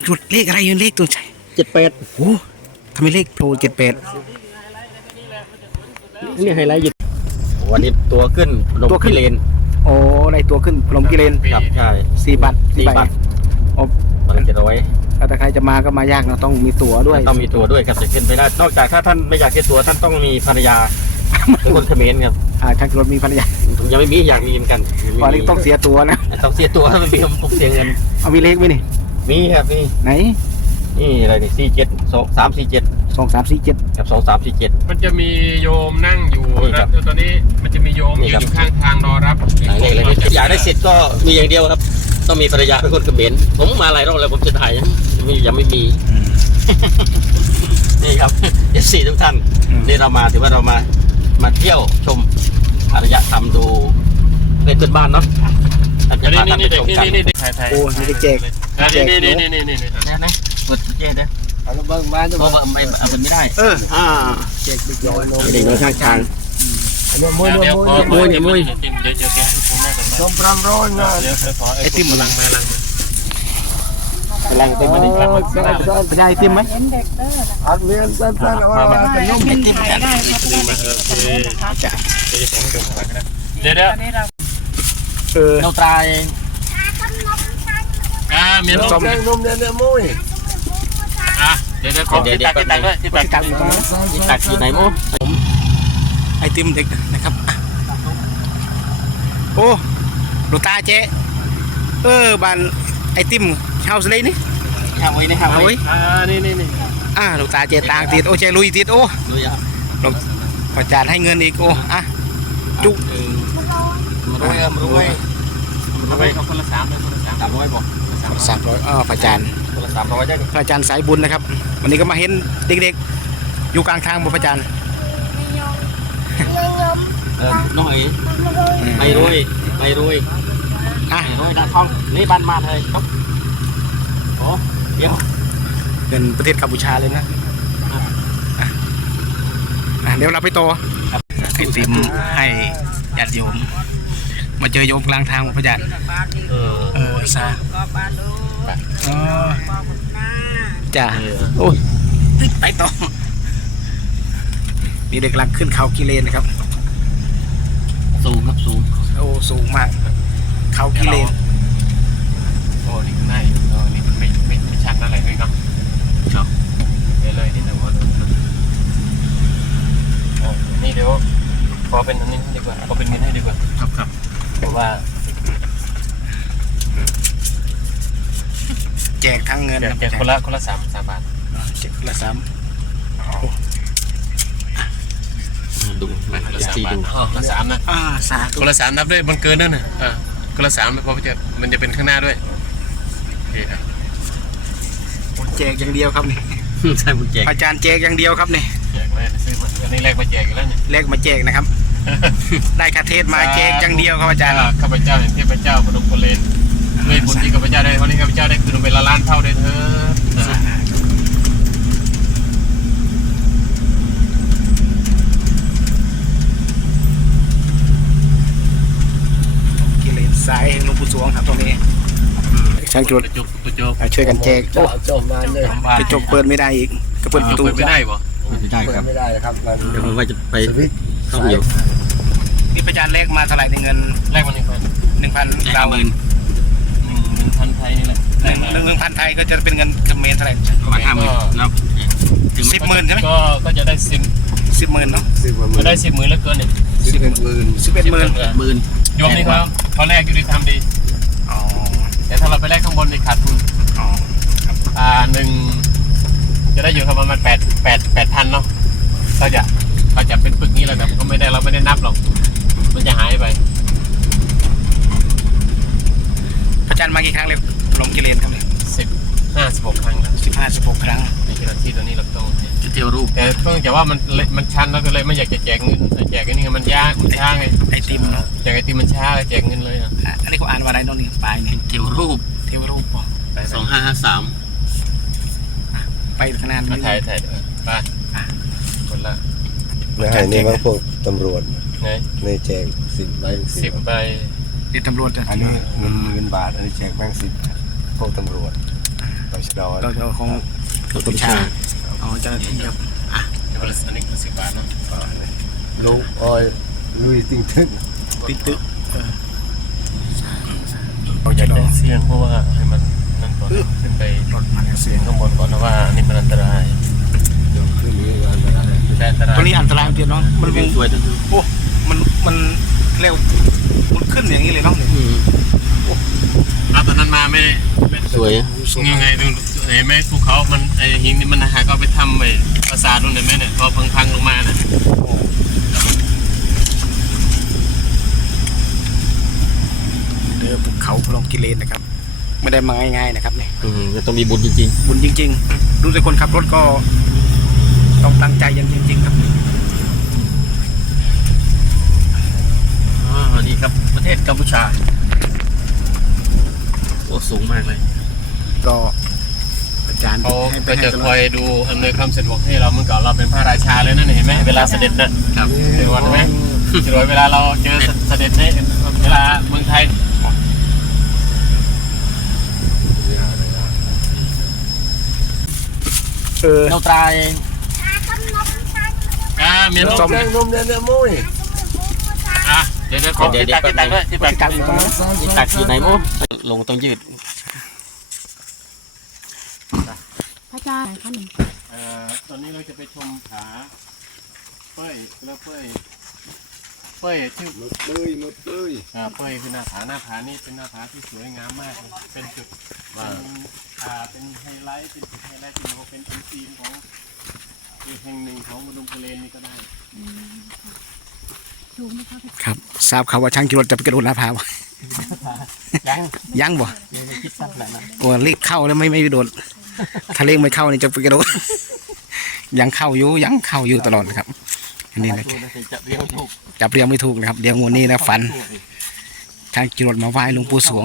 ตรวจเลขอะไรยืนเลขตัวใช่ 78 โอ้ทำไมเลขโผล่78 นี่ไฮไลท์อยู่วันนี้ตัวขึ้นตัวขึ้นเลนโอ้ได้ตัวขึ้นพนมกิเลนครับใช่ 4 บัตรโอ้มันจะร้อยถ้าใครจะมาก็มายากนะต้องมีตั๋วด้วยต้องมีตัวด้วยครับจะขึ้นไปได้นอกจากถ้าท่านไม่อยากเสียตัวท่านต้องมีภรรยาเป็นคนเขมรครับทางรถมีภรรยาผมยังไม่มีอยากมีเหมือนกันตอนนี้ต้องเสียตัวนะต้องเสียตัวมันมีผมเสียเงินเอามีเลขไหมนี่มีครับมีไหนนี่อะไรนี่472347กับ2347 มันจะมีโยมนั่งอยู่ครับตอนนี้มันจะมีโยมยืนอยู่ข้างทางรอรับเลขอะไรอยากได้สิทธิ์ก็มีอย่างเดียวครับต้องมีภรรยาเป็นคนเขมรผมมาหลายรอบแล้วผมจะถ่ายยังไม่มีนี่ครับ FC ทุกท่านนี่เรามาถือว่าเรามาเที่ยวชมอารยธรรมดูในเพื่อนบ้านเนาะอาจจะพาท่านไปชมกันโอ้นี่แจกนี่กดแจกเด้อเอาเบิ้งบ้านเพราะว่าไม่เอาเป็นไม่ได้แจกเด็กน้อยเด็กน้อยช้างมวยเดี๋ยวเจอแกให้ผมส้มพรำร้อนนะไอติมมาลังเต็มมาดิเป็นไอติมไหมอันเวียนสั้นๆว่าเป็นนมไอติมกันเดี๋ยวเราตายเมียนมนมเนี่ยมุ้ยเดี๋ยวขอที่ตักด้วยที่ตักอยู่ไหนมุ้ยไอติมเด็กนะครับโอ้ดูตาเจ๊บ้านไอติมเฮาส์เลยนี่ฮาวนี่ฮาวนี่ดูตาเจ๊ตางติดโอ้เจลุยติดโอ้ลงประจานให้เงินอีกโอ้จุ๊รวยเขาคนละ300บอก 300พระอาจารย์คนละ300ได้พระอาจารย์สายบุญนะครับวันนี้ก็มาเห็นเด็กๆอยู่กลางทางบนพระอาจารย์น้อยไม่รวยดาทองนี่บ้านมาเลยครับโอ้เดี๋ยวเป็นประเทศกัมพูชาเลยนะเดี๋ยวเราไปโตไอติมให้ญาติโยมมาเจอโยมกลางทางพระอาจารย์ซาจ้าโอ้ยไปต่อมีเด็กกำลังขึ้นเขากิเลนนะครับสูงครับสูงโอ้สูงมากเขากิเลนโอ้นี่ง่ายนี่มันไม่ชันอะไรเลยเนาะครับเลยที่หนึ่งวันนี่เดี๋ยวพอเป็นอันนี้ดีกว่าพอเป็นเงินให้ดีกว่าครับเพราะว่าแจกทั้งเงินแจกคนละ3 บาทแจกคนละ3 ดูคนละ3 บาทคนละ3นะคนละ3นับด้วยมันเกินนั่นน่ะคนละ3เพราะมันจะเป็นข้างหน้าด้วยแจกอย่างเดียวครับนี่ใช่ผมแจกอาจารย์แจกอย่างเดียวครับนี่แจกเลยซื้อมาอันนี้แลกมาแจกแล้วนี่แลกมาแจกนะครับได้คาเทศมาแจกอย่างเดียวครับอาจารย์ข้าพเจ้าเห็นเทพเจ้าพนมกุเลนด้วยบุญที่ข้าพเจ้าได้วันนี้ข้าพเจ้าได้คืนเป็นล้านเท่าได้เถอะกิเลนสายหลวงปู่สวงครับตรงนี้ช่างจุดช่วยกันแจกจบมาเลยไปจบเปิดไม่ได้อีกก็เปิดประตูไม่ได้บ่ไม่ได้ครับไม่ได้ครับเดี๋ยวผมว่าจะไปเข้าเดี๋ยวนี่ประจานแรกมาเท่าไหร่ในเงินแรกมา 1,000เรา 1,000ไทยนี่แหละ 1,000ไทยก็จะเป็นเงินเขมรเท่าไหร่ประมาณ50,000นะ 10,000ใช่ไหมก็จะได้ 10,000เนาะก็ได้10,000แล้วเกินเนี่ย 11,000 โยมนี่ครับเขาแรกยุติธรรมดีแต่ถ้าเราไปแรกข้างบนนี่ขาดทุน1จะได้อยู่ประมาณ8,000เนาะเขาจะเป็นปึกนี้แหละแต่ก็เราไม่ได้นับหรอกมันจะหายไปอาจารย์มากี่ครั้งเลยลงกิเลนครับ 16 ครั้งครับ 16 ครั้งในที่ตัวนี้เราต้องจะเที่ยวรูปแต่เพิ่งจะว่ามันชันแล้วก็เลยไม่อยากจะแจกเงินแจกนี่มันยากมันช้าไงไอติมเนาะแจกไอติมมันช้าแจกเงินเลยอันนี้เขาอ่านว่าอะไรน้องนี่ปลายนี่เที่ยวรูปป่ะ 2553 ไปขนาดนี้ถ่ายไปคนละให้นี่ว่าพวกตำรวจในแจก10 ใบ 10 ใบเด็กตำรวจอันนี้เงินบาทอันนี้แจกแบงค์10พวกตำรวจไปดอเราจะเอาของต้นชาอ๋อเจ้าหน้าที่ครับอ่ะอันนี้10 บาทเนาะลูกอ้อยลุยติ้งทึ่งติ๊กตึ๊กเราอยากจะเสี่ยงเพราะว่าให้มันนั่นก่อนขึ้นไปรถมันเสีเสี่ยยงงข้างบนก่อนนะว่านี่มันอันตรายเดี๋ยวขึ้นนี้อันตรายแต่อันตรายตัวนี้อันตรายจริงเนาะมันวงสวยจังโอ้มันเร็วมันขึ้นอย่างนี้เลยเนาะเราตอนนั้นมาไม่สวยยังไงดูเห็นไหมภูเขามันไอหินนี่มันหาก็ไปทำไปปราสาทนู่นเห็นไหมเนี่ยพอพังลงมาเนี่ยเดือภูเขาพนมกิเลนนะครับ ไม่ได้มาง่ายๆนะครับเนี่ยต้องมีบุญจริงบุญจริงๆ ดูแต่คนขับรถก็ต้องตั้งใจอย่างจริงๆครับๆนี่ครับประเทศกัมพูชาโอ้สูงมากเลยก็อาจารย์เขาให้ก็จะตลคออดยดูอำนวยความสะดวกให้เราเมื่อก่อนเราเป็นพระราชาเลยนั่นเห็นไหมเวลาเสด็จนะครับ เห็นไหมสวยเวลาเราเจอเสด็จเนี่ยเวลาเมืองไทยเราตรายเมียนนมแดงนมเนี่ยมุ้ยเดี๋ยวขอที่ตักด้วยที่ตักอยู่ตรงนั้นนี่ตักอยู่ไหนโมลงต้องยืดพระเจ้าขนมตอนนี้เราจะไปชมผาเป้ยแล้วเป้ยที่หมดเลยเป้ยคือหน้าผานี่เป็นหน้าผาที่สวยงามมากเลยเป็นจุดเป็นไฮไลท์เป็นจุดไฮไลท์ที่เราเป็นธีมของอีกแห่งหนึ่งของบุญทะเลนี่ก็ได้ถูกไหมคะครับทราบข่าวว่าช่างกิโลจะไปกระโดดหน้าผาบ่ยังยังบ่ไม่คิดสั้นขนาดนั้นกลัวรีบเข้าแล้วไม่โดนถ้าเลขไม่เข้านี่จะไปกระโดด ยังเข้าอยู่ตลอดนะครับอันนี้นะจะเรียกถูกจับเรียงไม่ถูกนะครับเดี๋ยวงวดนี้นะฝันช่างกิโลมาไหว้หลวงปู่สวง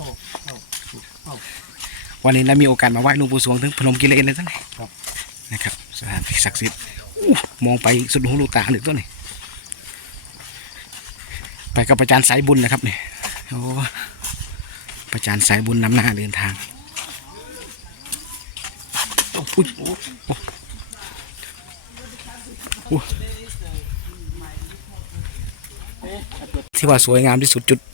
วันนี้เรามีโอกาสมาไหว้หลวงปู่สวงถึงพนมกิเลนเลยท่านนะครับสถานที่ศักดิ์สิทธิ์มองไปสุดหูลูกตาหนึ่งตัวนี่ไปกับอาจารย์สายบุญนะครับนี่โอ้อาจารย์สายบุญนำหน้าเดินทางอุ๊ยที่ว่าสวยงามที่สุดจุด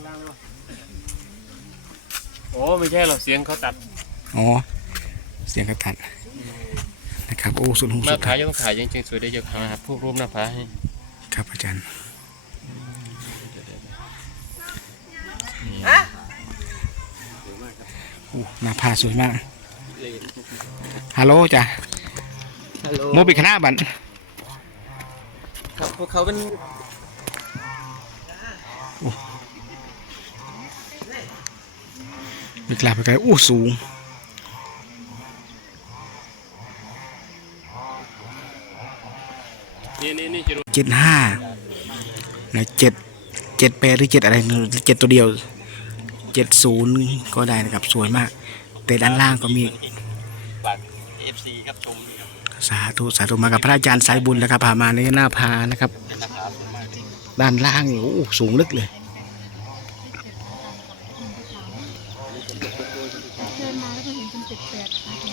โอ้ไม่ใช่หรอกเสียงเขาตัดอ๋อเสียงกระตัดนะครับโอ้สุดหูหสุน้าดผายังถ่ายจริงๆสวยได้เยอะหาผู้ร่วมหน้าผาให้ครับอาจารย์โอ้หน้าผาสวยมากฮัลโหลจ้ะโมบิคณะบันครับพวกเขาเป็นมีกลาไปไกลโอ้สูงนี่จะรู้ 75นะ7 8หรือ7อะไร7ตัวเดียว70ก็ได้นะครับสวยมากแต่ด้านล่างก็มีฝาก FC ครับชมครับสาธุมากับพระอาจารย์สายบุญนะครับพามาในหน้าพานะครับเป็นหน้าผาสวยมากเลยด้านล่างนี่โอ้สูงลึกเลยเดินมาแล้วก็เห็นเป็น8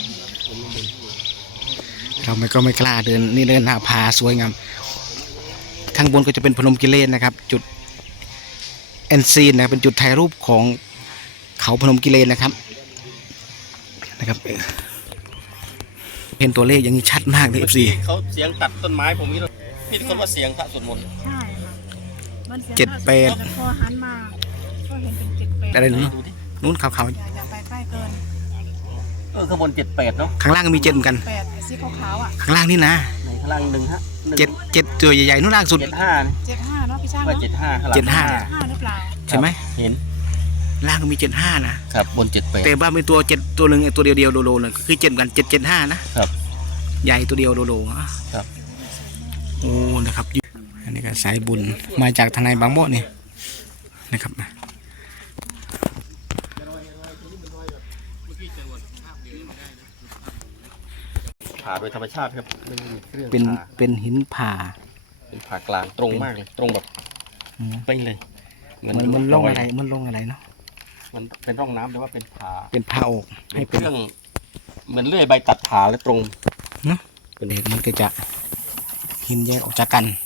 เราก็ไม่กล้าเดินนี่เดินหน้าผาสวยงามข้างบนก็จะเป็นพนมกิเลนนะครับ จุดแอนซีนนะเป็นจุดถ่ายรูปของเขาพนมกิเลนนะครับเห็นตัวเลขอย่างนี้ชัดมากเลย FC เขาเสียงตัดต้นไม้ผมนี่คนว่าเสียงพระสวดมนต์ใช่ค่ะมันสียง 7 8 พอหันมาก็เห็นเป็น7 8 อะไรนู้นดูดินู้นเขาอย่าไปใกล้เกินข้างบน78เนาะข้างล่างก็มี7เหมือนกัน 8ไอ้สีขาวๆอ่ะข้างล่างนี่นะในข้างล่าง1ฮะ 7ตัวใหญ่ๆนู้นล่างสุด 75 75เนาะพี่ช่างว่าเนาะ 75ข้างหลัง 5หรือเปล่าใช่ไหมเห็นล่างก็มี75นะครับบน78 แต่ว่ามีตัว7ตัวหนึ่งไอ้ตัวเดียวโลเลยก็คือ7กัน775นะครับ ใหญ่ตัวเดียวโลครับโอ้นะครับอันนี้ก็สายบุญมาจากทางในบางบ่อนี่นะครับผ่าโดยธรรมชาติครับไม่มีเครื่องเป็นผ่าเป็นหินผ่าเป็นผ่ากลางตรงมากเลยตรงแบบไปเลยเหมันลงรยอะไรมันลงอะไรเนาะมันเป็นร่องน้ำแต่ว่าเป็นผ่าเป็นผ่าออกให้ให้เป็นเครื่องเหมือนเลื่อยใบตัดขาและตรงเด็กมันก็จะหินแยกออกจากกัน